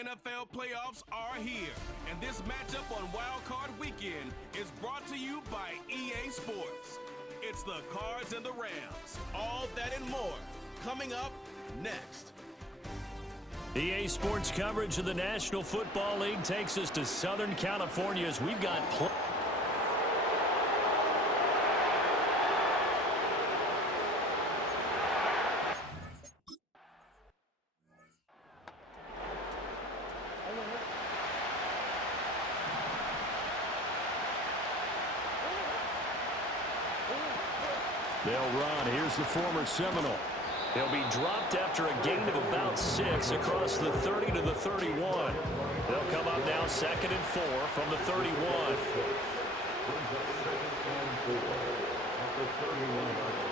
NFL playoffs are here, and this matchup on Wild Card Weekend is brought to you by EA Sports. It's the Cards and the Rams. All that and more coming up next. EA Sports coverage of the National Football League takes us to Southern California as we've got They'll run. Here's the former Seminole. He'll be dropped after a gain of about 6 across the 30 to the 31. They'll come up now 2nd and 4 from the 31.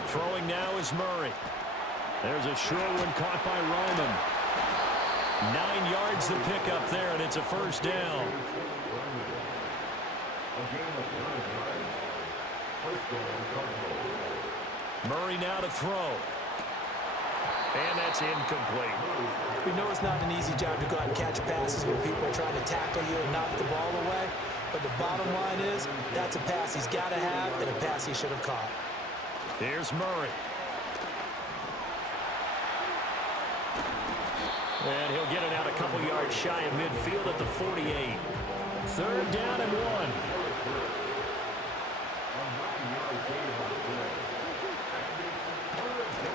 Throwing now is Murray. There's a sure one caught by Ryman. 9 yards the pickup there, and it's a first down. Murray now to throw. And that's incomplete. We know it's not an easy job to go out and catch passes when people are trying to tackle you and knock the ball away. But the bottom line is, that's a pass he's got to have and a pass he should have caught. Here's Murray. And he'll get it out a couple yards shy of midfield at the 48. 3rd down and 1.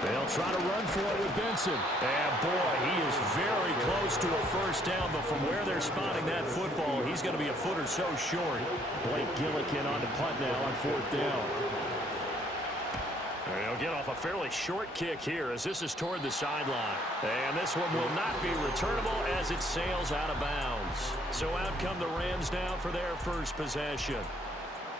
They'll try to run for it with Benson. And, boy, he is very close to a first down, but from where they're spotting that football, he's going to be a foot or so short. Blake Gillikin on the punt now on 4th down. And he'll get off a fairly short kick here as this is toward the sideline. And this one will not be returnable as it sails out of bounds. So out come the Rams now for their first possession.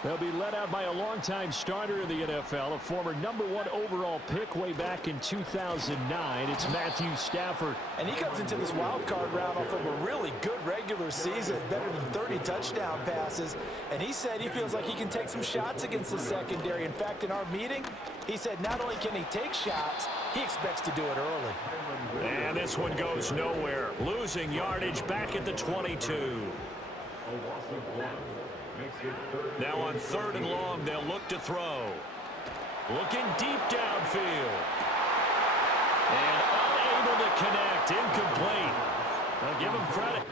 They'll be led out by a longtime starter in the NFL, a former #1 overall pick way back in 2009. It's Matthew Stafford. And he comes into this wild card round off of a really good regular season, better than 30 touchdown passes. And he said he feels like he can take some shots against the secondary. In fact, in our meeting, he said not only can he take shots, he expects to do it early. And this one goes nowhere. Losing yardage back at the 22. Now on 3rd and long, they'll look to throw. Looking deep downfield. And unable to connect. Incomplete. I'll give him credit.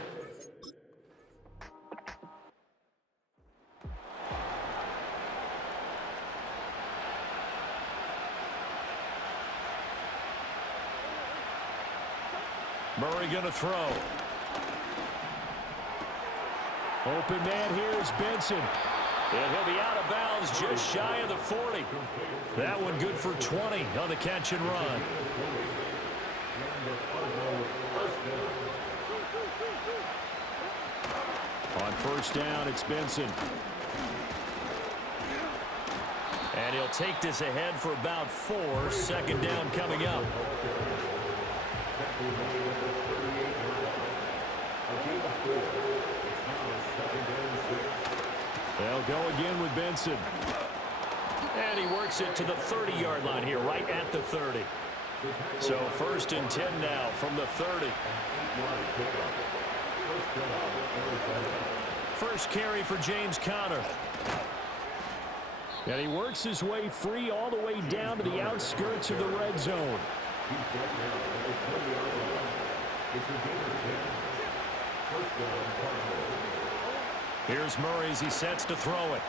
Murray going to throw. Open man here is Benson. And he'll be out of bounds just shy of the 40. That one good for 20 on the catch and run. On 1st down, it's Benson. And he'll take this ahead for about 4. 2nd down coming up. They'll go again with Benson. And he works it to the 30-yard line here, right at the 30. So 1st and 10 now from the 30. First carry for James Conner. And he works his way free all the way down to the outskirts of the red zone. Here's Murray as he sets to throw it.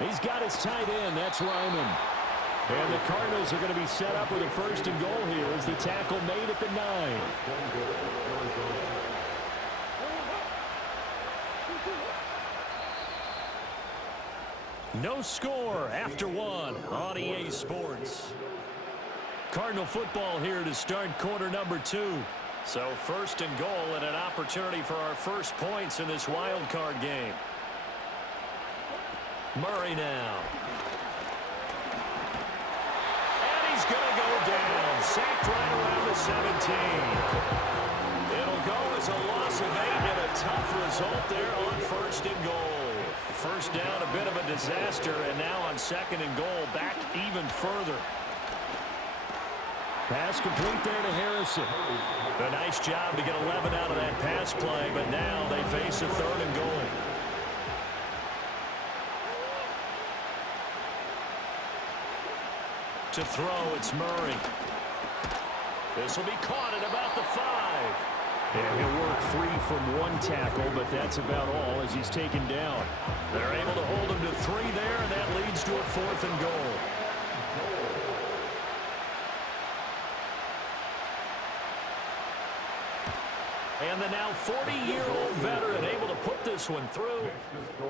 He's got his tight end. That's Ryman. And the Cardinals are going to be set up with a 1st and goal here as the tackle made at the 9. No score after 1 on EA Sports. Cardinal football here to start quarter number 2. So 1st and goal and an opportunity for our first points in this wild card game. Murray now. And he's going to go down. Sacked right around the 17. It'll go as a loss of 8 and a tough result there on 1st and goal. First down, a bit of a disaster, and now on 2nd and goal, back even further. Pass complete there to Harrison. A nice job to get 11 out of that pass play, but now they face a 3rd and goal. To throw, it's Murray. This will be caught at about the 5. And he'll work free from one tackle, but that's about all as he's taken down. They're able to hold him to 3 there, and that leads to a 4th and goal. And the now 40-year-old veteran able to put this one through.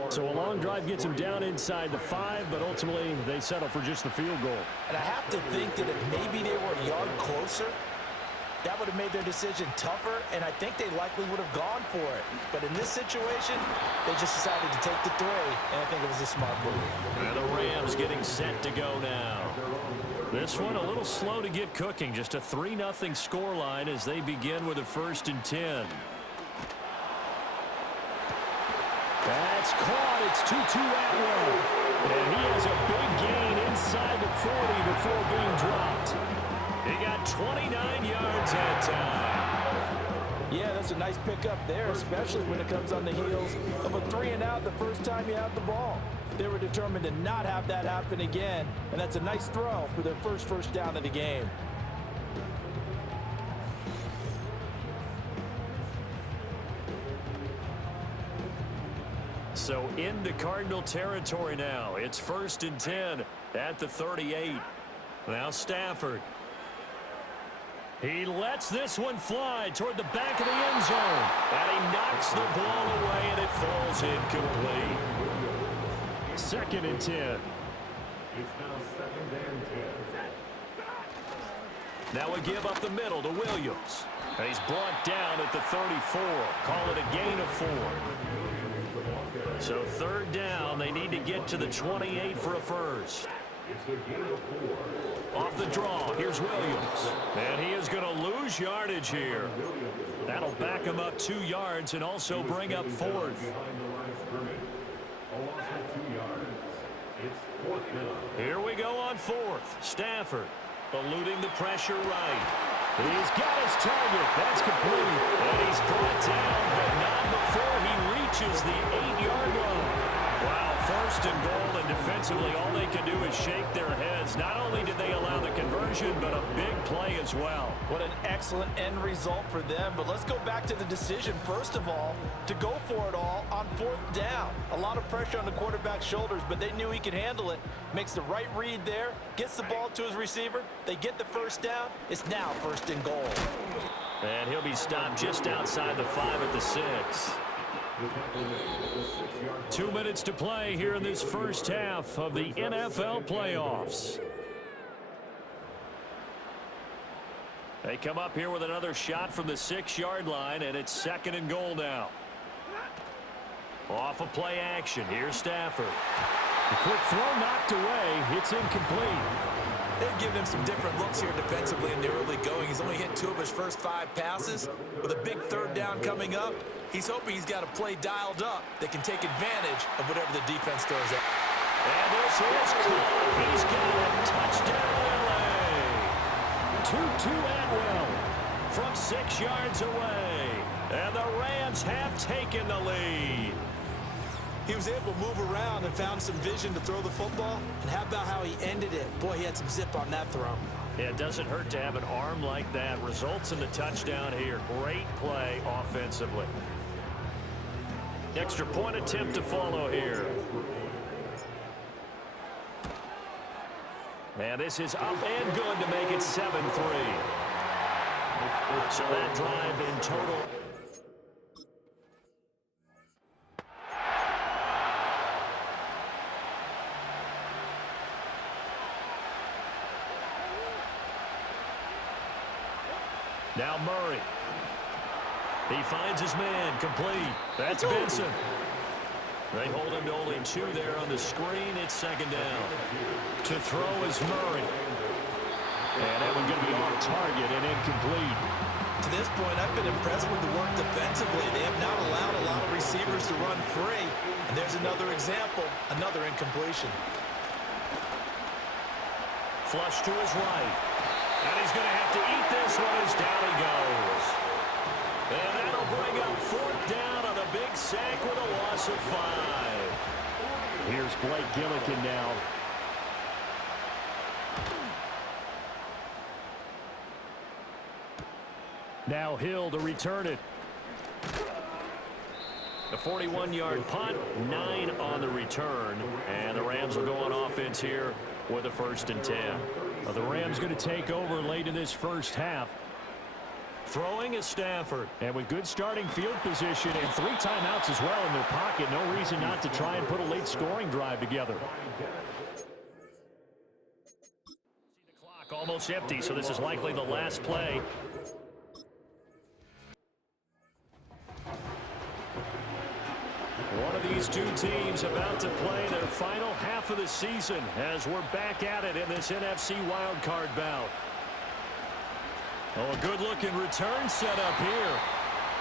So a long drive gets him down inside the 5, but ultimately they settle for just the field goal. And I have to think that if maybe they were a yard closer, that would have made their decision tougher, and I think they likely would have gone for it. But in this situation, they just decided to take the 3, and I think it was a smart move. And the Rams getting set to go now. This one a little slow to get cooking. Just a 3-0 scoreline as they begin with a 1st and 10. That's caught. It's 2-2 Atwell. And he has a big gain inside the 40 before being dropped. He got 29 yards that time. Yeah, that's a nice pickup there, especially when it comes on the heels of a 3-and-out the first time you have the ball. They were determined to not have that happen again, and that's a nice throw for their first down of the game. So into Cardinal territory now. It's 1st and 10 at the 38. Now Stafford. He lets this one fly toward the back of the end zone. And he knocks the ball away, and it falls incomplete. 2nd and 10. It's now 2nd and 10. Now a give up the middle to Williams. And he's brought down at the 34. Call it a gain of 4. So 3rd down, they need to get to the 28 for a first. It's a gain of 4. Off the draw, here's Williams. And he is going to lose yardage here. That'll back him up 2 yards and also bring up 4th. Behind the line of scrimmage. A loss of 2 yards. It's 4th down. Here we go on 4th. Stafford eluding the pressure right. He's got his target. That's complete. And he's brought down, but not before he reaches the 8-yard line. Wow, 1st and goal, and defensively all they can do is shake their heads. Not only did they allow the conversion, but a big play as well. What an excellent end result for them. But let's go back to the decision, first of all, to go for it all on 4th down. A lot of pressure on the quarterback's shoulders, but they knew he could handle it. Makes the right read there, gets the ball to his receiver. They get the 1st down. It's now 1st and goal. And he'll be stopped just outside the 5 at the 6. 2 minutes to play here in this first half of the NFL playoffs. They come up here with another shot from the 6-yard line, and it's 2nd and goal now. Off of play action, here's Stafford. The quick throw knocked away. It's incomplete. They've given him some different looks here defensively in the early going. He's only hit 2 of his first 5 passes. With a big 3rd down coming up, he's hoping he's got a play dialed up that can take advantage of whatever the defense throws at. And this is caught. He's got a touchdown, LA. 2-2 Atwell. From 6 yards away. And the Rams have taken the lead. He was able to move around and found some vision to throw the football. And how about how he ended it? Boy, he had some zip on that throw. Yeah, it doesn't hurt to have an arm like that. Results in the touchdown here. Great play offensively. Extra point attempt to follow here. And this is up and good to make it 7-3. So that drive in total. Now Murray. He finds his man, complete. That's Benson. They hold him to only 2 there on the screen. It's 2nd down. To throw is Murray. And that one going to be off target and incomplete. To this point, I've been impressed with the work defensively. They have not allowed a lot of receivers to run free. And there's another example, another incompletion. Flush to his right. And he's going to have to eat this one as down he goes. And that'll bring up 4th down on a big sack with a loss of 5. Here's Blake Gillikin now. Now Hill to return it. A 41-yard punt, 9 on the return. And the Rams will go on offense here with a 1st and 10. Well, the Rams going to take over late in this first half. Throwing is Stafford. And with good starting field position and 3 timeouts as well in their pocket, no reason not to try and put a late scoring drive together. The clock almost empty, so this is likely the last play. One of these two teams about to play their final half of the season as we're back at it in this NFC wildcard bout. Oh, a good-looking return set up here.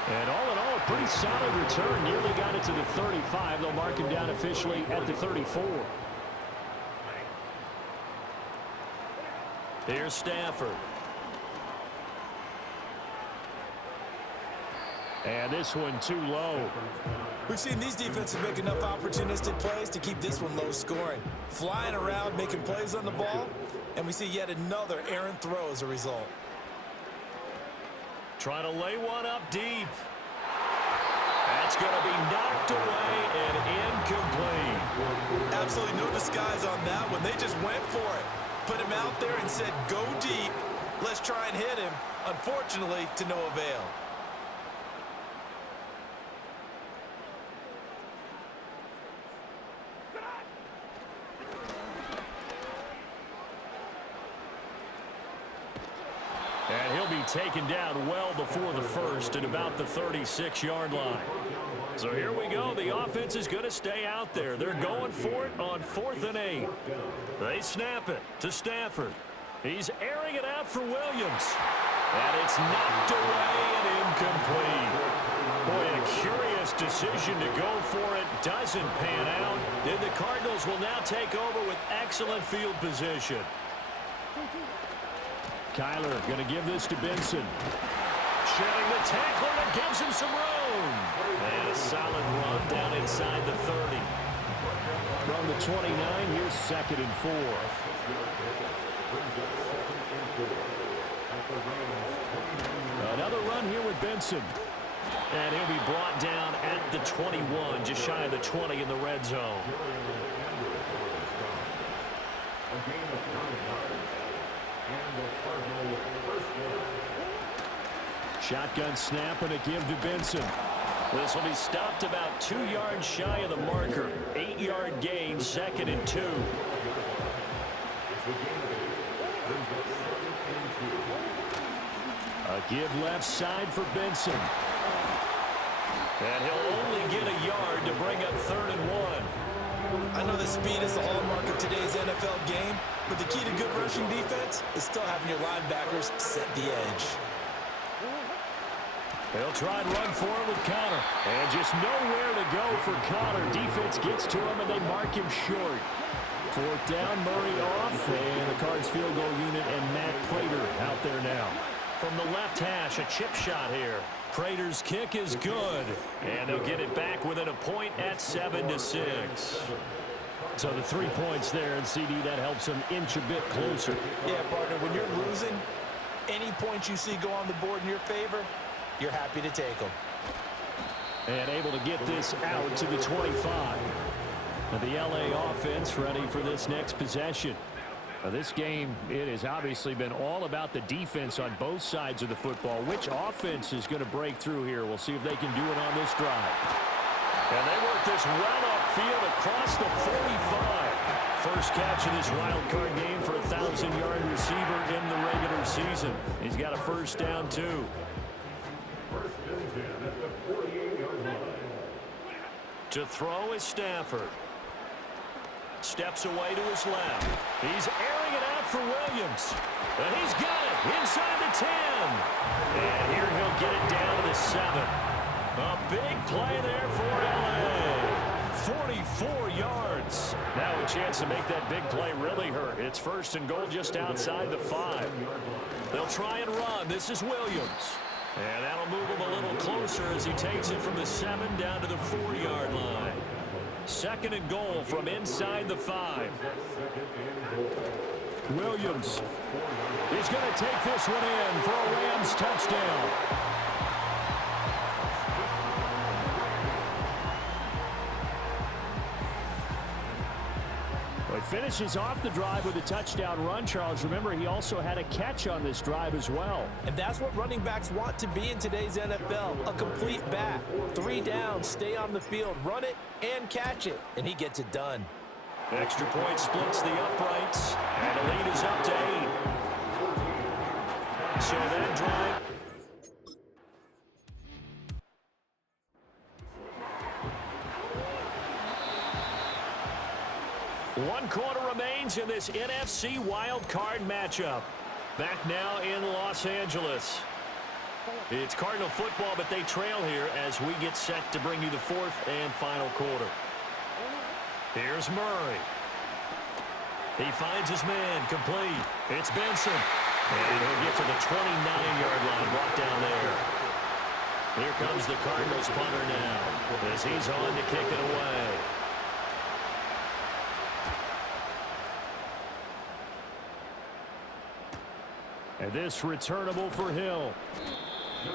And all in all, a pretty solid return. Nearly got it to the 35. They'll mark him down officially at the 34. Here's Stafford. And this one too low. We've seen these defenses make enough opportunistic plays to keep this one low scoring. Flying around, making plays on the ball, and we see yet another errant throw as a result. Trying to lay one up deep. That's going to be knocked away and incomplete. Absolutely no disguise on that one. They just went for it. Put him out there and said, go deep. Let's try and hit him. Unfortunately, to no avail. And he'll be taken down well before the first at about the 36-yard line. So here we go. The offense is going to stay out there. They're going for it on 4th and 8. They snap it to Stafford. He's airing it out for Williams. And it's knocked away and incomplete. Boy, a curious decision to go for it. Doesn't pan out. Then the Cardinals will now take over with excellent field position. Kyler going to give this to Benson. Shedding the tackler that gives him some room. And a solid run down inside the 30. From the 29, here's 2nd and 4. Another run here with Benson. And he'll be brought down at the 21, just shy of the 20 in the red zone. Shotgun snap and a give to Benson. This will be stopped about 2 yards shy of the marker. 8-yard gain, 2nd and 2. A give left side for Benson. And he'll only get a yard to bring up 3rd and 1. I know that speed is the hallmark of today's NFL game, but the key to good rushing defense is still having your linebackers set the edge. They'll try and run for it with Connor. And just nowhere to go for Connor. Defense gets to him, and they mark him short. 4th down, Murray off, and the Cards field goal unit and Matt Prater out there now. From the left hash, a chip shot here. Prater's kick is good, and they'll get it back within a point at 7-6. So the 3 points there, and CD, that helps them inch a bit closer. Yeah, partner, when you're losing, any points you see go on the board in your favor, you're happy to take them. And able to get this out to the 25. Now the LA offense ready for this next possession. Now this game, it has obviously been all about the defense on both sides of the football. Which offense is going to break through here? We'll see if they can do it on this drive. And they work this well upfield across the 45. First catch of this wild card game for a 1,000-yard receiver in the regular season. He's got a first down, too. To throw is Stafford. Steps away to his left. He's airing it out for Williams. And he's got it inside the 10. And here he'll get it down to the 7. A big play there for LA. 44 yards. Now a chance to make that big play really hurt. It's 1st and goal just outside the 5. They'll try and run. This is Williams. And that'll move him a little closer as he takes it from the 7 down to the 4-yard line. 2nd and goal from inside the 5. Williams is going to take this one in for a Rams touchdown. Well, he finishes off the drive with a touchdown run, Charles. Remember, he also had a catch on this drive as well. And that's what running backs want to be in today's NFL, a complete back. 3 downs, stay on the field, run it, and catch it, and he gets it done. Extra point splits the uprights, and the lead is up to 8. So that drive. One quarter remains in this NFC wild card matchup. Back now in Los Angeles. It's Cardinal football, but they trail here as we get set to bring you the 4th and final quarter. Here's Murray. He finds his man complete. It's Benson. And he'll get to the 29-yard line, brought down there. Here comes the Cardinals punter now as he's on to kick it away. And this returnable for Hill.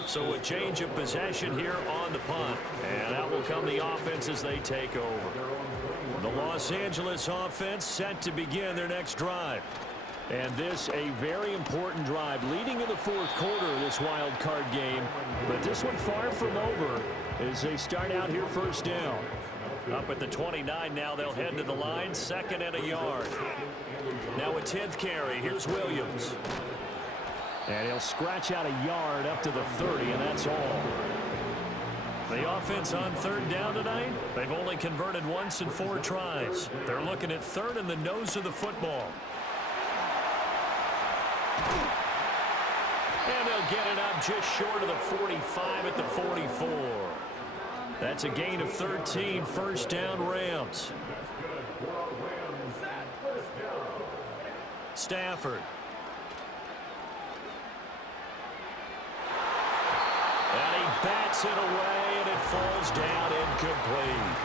So a change of possession here on the punt. And out will come the offense as they take over. The Los Angeles offense set to begin their next drive. And this a very important drive leading in the 4th quarter of this wild card game. But this one far from over as they start out here 1st down. Up at the 29 now, they'll head to the line, 2nd and a yard. Now a 10th carry. Here's Williams. And he'll scratch out a yard up to the 30, and that's all. The offense on 3rd down tonight, they've only converted once in 4 tries. They're looking at 3rd in the nose of the football. And they'll get it up just short of the 45 at the 44. That's a gain of 13, 1st down Rams. Stafford. And he bats it away, and it falls down incomplete.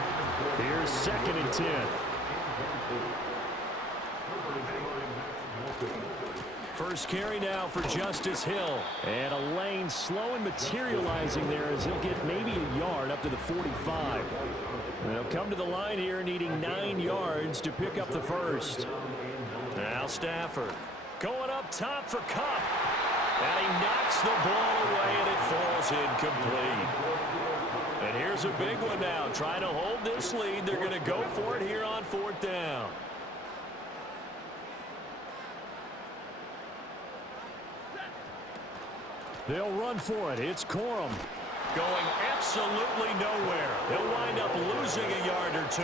Here's 2nd and 10. First carry now for Justice Hill. And a lane slow and materializing there as he'll get maybe a yard up to the 45. And they'll come to the line here needing 9 yards to pick up the 1st. Now Stafford going up top for Kupp. And he knocks the ball away, and it falls incomplete. And here's a big one now. Trying to hold this lead. They're going to go for it here on 4th down. They'll run for it. It's Corum. Going absolutely nowhere. He'll wind up losing a yard or 2.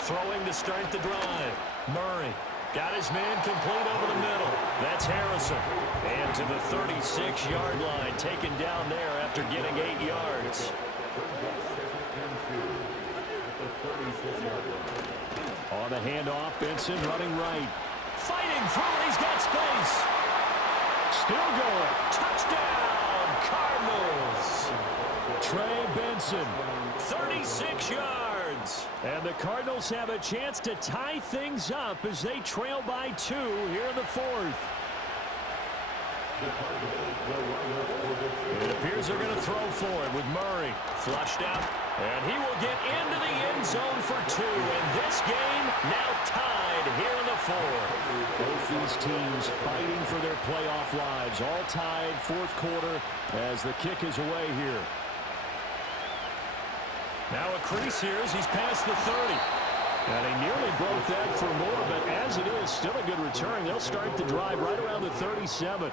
Throwing to start the drive. Murray got his man complete over the middle. That's Harrison. And to the 36-yard line, taken down there after getting 8 yards. On the handoff, Benson running right. Fighting through, he's got space. Still going. Touchdown, Cardinals. Trey Benson. 36 yards. And the Cardinals have a chance to tie things up as they trail by 2 here in the 4th. It appears they're going to throw for it with Murray. Flushed out. And he will get into the end zone for 2. And this game now tied here in the 4th. Both these teams fighting for their playoff lives. All tied 4th quarter as the kick is away here. Now a crease here as he's past the 30. And he nearly broke that for more, but as it is, still a good return. They'll start the drive right around the 37.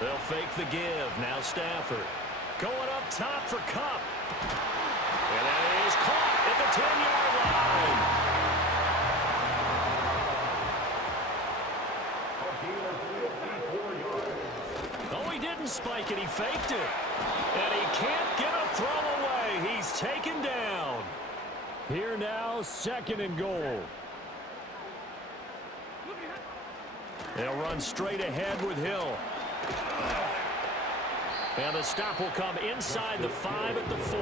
They'll fake the give. Now Stafford. Going up top for Kupp. And that is caught at the 10-yard line. Oh, he didn't spike it. He faked it. And he can't get a throw away. He's taken down. Here now, 2nd and goal. They'll run straight ahead with Hill. And the stop will come inside the 5 at the 4.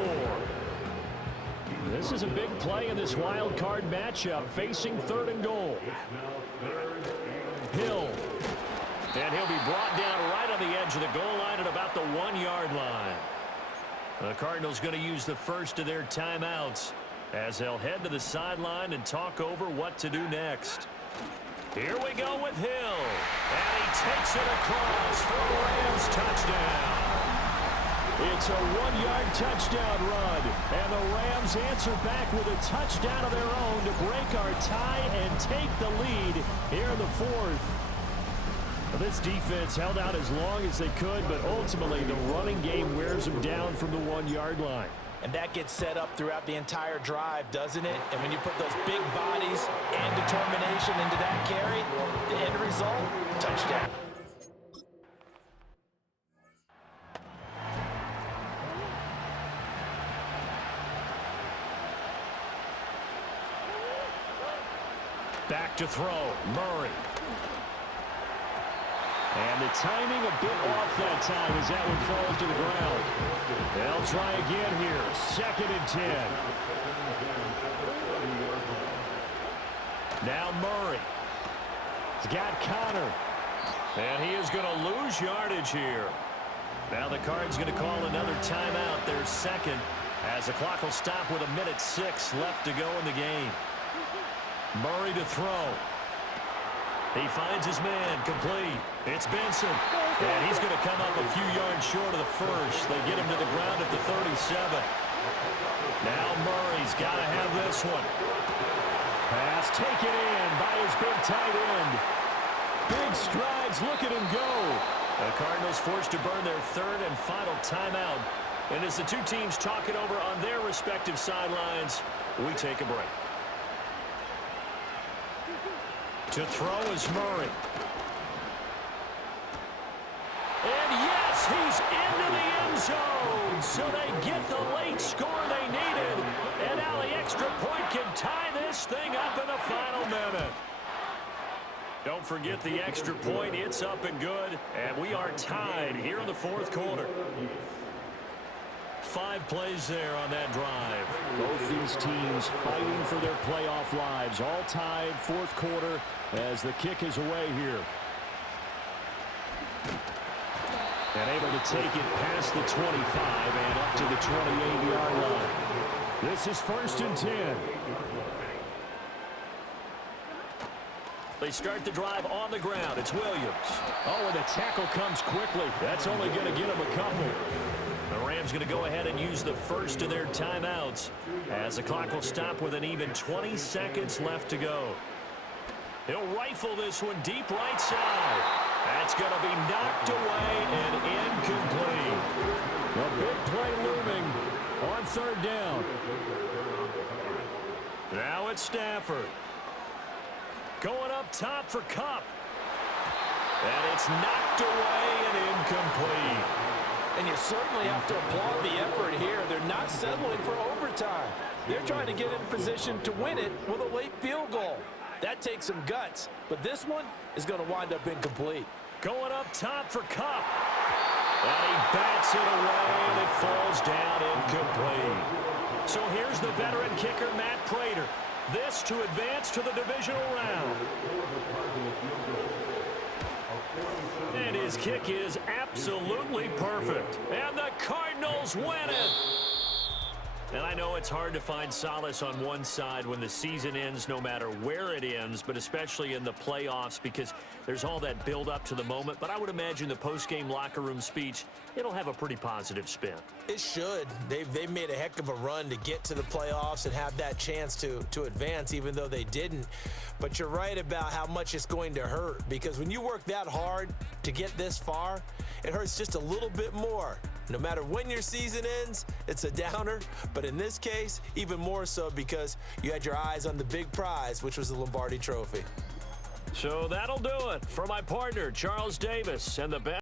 This is a big play in this wild card matchup, facing 3rd and goal. Hill. And he'll be brought down right on the edge of the goal line at about the 1-yard line. The Cardinals going to use the first of their timeouts as they'll head to the sideline and talk over what to do next. Here we go with Hill. And he takes it across for a Rams touchdown. It's a 1-yard touchdown run. And the Rams answer back with a touchdown of their own to break our tie and take the lead here in the 4th. This defense held out as long as they could, but ultimately the running game wears them down from the 1-yard line. And that gets set up throughout the entire drive, doesn't it? And when you put those big bodies and determination into that carry, the end result, touchdown. Back to throw, Murray. And the timing a bit off that time as that one falls to the ground. They'll try again here. 2nd and 10. Now Murray. He's got Connor. And he is going to lose yardage here. Now the Cards going to call another timeout, their 2nd, as the clock will stop with 1:06 left to go in the game. Murray to throw. He finds his man, complete. It's Benson, and he's going to come up a few yards short of the first. They get him to the ground at the 37. Now Murray's got to have this one. Pass taken in by his big tight end. Big strides, look at him go. The Cardinals forced to burn their 3rd and final timeout. And as the two teams talk it over on their respective sidelines, we take a break. To throw is Murray. And yes, he's into the end zone. So they get the late score they needed. And now the extra point can tie this thing up in the final minute. Don't forget the extra point. It's up and good. And we are tied here in the 4th quarter. 5 plays there on that drive. Both these teams fighting for their playoff lives. All tied, 4th quarter, as the kick is away here. And able to take it past the 25 and up to the 28-yard line. This is 1st and 10. They start the drive on the ground. It's Williams. Oh, and the tackle comes quickly. That's only going to get him a couple. The Rams going to go ahead and use the first of their timeouts as the clock will stop with an even 20 seconds left to go. He'll rifle this one deep right side. That's going to be knocked away and incomplete. A big play looming on 3rd down. Now it's Stafford. Going up top for Kupp. And it's knocked away and incomplete. And you certainly have to applaud the effort here. They're not settling for overtime. They're trying to get in position to win it with a late field goal. That takes some guts, but this one is going to wind up incomplete. Going up top for Kupp. And he bats it away, and it falls down incomplete. So here's the veteran kicker, Matt Prater. This to advance to the divisional round. And his kick is absolutely perfect. And the Cardinals win it. And I know it's hard to find solace on one side when the season ends, no matter where it ends, but especially in the playoffs because there's all that build up to the moment. But I would imagine the post-game locker room speech, it'll have a pretty positive spin. It should. They've made a heck of a run to get to the playoffs and have that chance to advance, even though they didn't. But you're right about how much it's going to hurt, because when you work that hard to get this far, it hurts just a little bit more. No matter when your season ends, it's a downer. But in this case, even more so because you had your eyes on the big prize, which was the Lombardi Trophy. So that'll do it for my partner, Charles Davis, and the best.